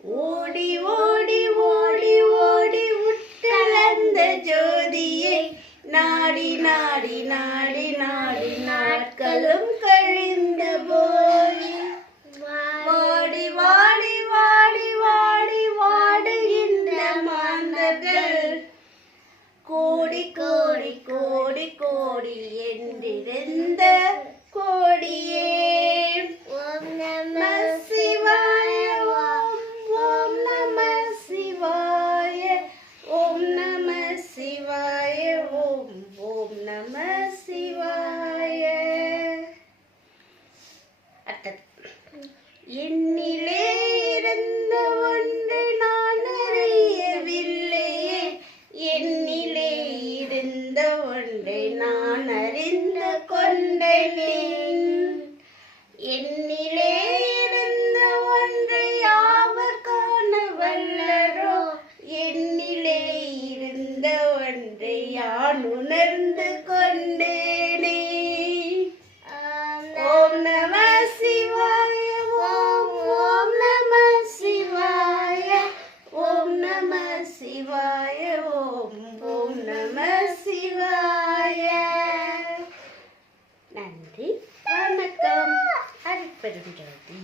ஓடி ஓடி ஓடி ஓடி உட்டளந்த ஜோதியை நாடி நாடி நாடி நாடி நாட்களும் கழிந்த போய் வாடி வாடி வாடி வாடி வாடுகின்ற மாந்தர்கள் கோடி கோடி கோடி கோடி என்றிருந்த கோடியே ஓம் நம சிவாய ஓம் ஓம் நம சிவாய ஓம் நம சிவாய ஓம் ஓம் நம சிவாய. அடுத்தது என்னிலே இருந்த ஒன்றை நான் அறியவில்லையே என்னிலே இருந்த ஒன்றை நான் அறிந்து கொண்டேன் என்னிலே இருந்த ஒன்றை யாவர் காண வல்லரோ என்னிலே இருந்த ஒன்றை யான் உணர்ந்து கொண்டேனே. ஓம் நம சிவாய ஓம் ஓம் நம சிவாய ஓம் நம சிவாய ஓம் ஓம் நம சிவாய. நன்றி, வணக்கம். அருட்பெருஞ்சோதி.